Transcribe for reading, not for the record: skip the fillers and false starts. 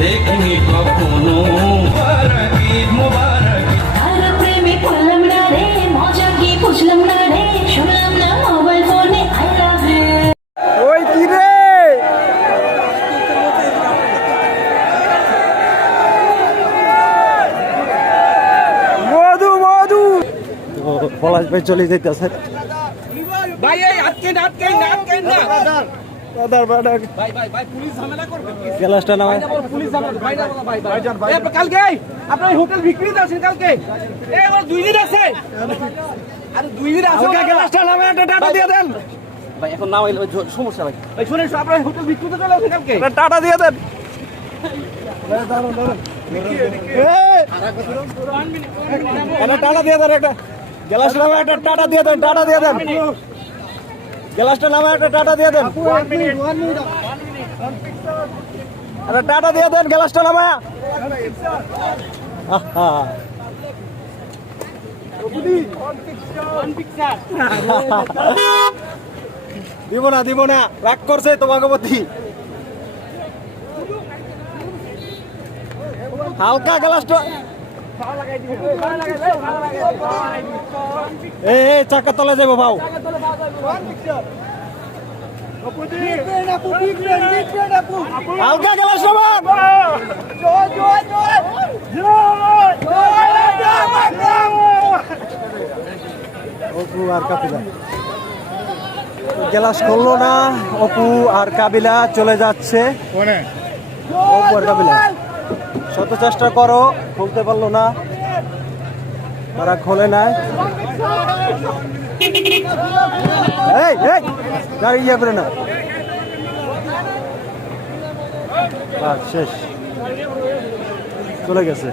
দেখিনি কখনো প্রেমে পড়লাম না রে, মজা কি বুঝলাম না রে, শুনলাম না মোবাইল ফোনে আই লাভ রে। ওই কি রে মধু মধু পলাশ ভাই চলে যাইতেছে ভাই এই আটকেন আটকেন আটকেন না বাদার বাদার ভাই ভাই ভাই পুলিশ ঝামেলা করবে গ্লাসটা নামায় পুলিশ ঝামেলা ভাই না ভাই ভাই এই কালকে আপনার হোটেল বিক্রিতে আছেন কালকে এই আমার 2 দিন আছে আরে 2 দিন আছে গ্লাসটা নামায় একটা টাটা দিয়ে দেন ভাই এখন না হইলে সমস্যা ভাই ভাই শুনেন আপনার হোটেল বিক্রিতে চলে আসেন কালকে একটা টাটা দিয়ে দেন একটা টাটা দিয়ে দেন একটা গ্লাস নামায় একটা টাটা দিয়ে দেন টাটা দিয়ে দেন গ্লাসটা নামায় একটা টাটা দিয়ে দেন একটা টাটা দিয়ে দেন গ্লাসটা নামায় আহা দিব না রাগ করছে তোমাকে প্রতি হালকা গ্লাসটা এই চাকা তলে যাবো ভাও হালকা গ্লাস অপু আর কাবিলা গ্লাস খুললো না অপু আর কাবিলা চলে যাচ্ছে অপু আর কাবিলা শত চেষ্টা করো খুলতে পারলো না তারা খোলে নাই এই এই গাড়ি ইয়ে করে না শেষ চলে গেছে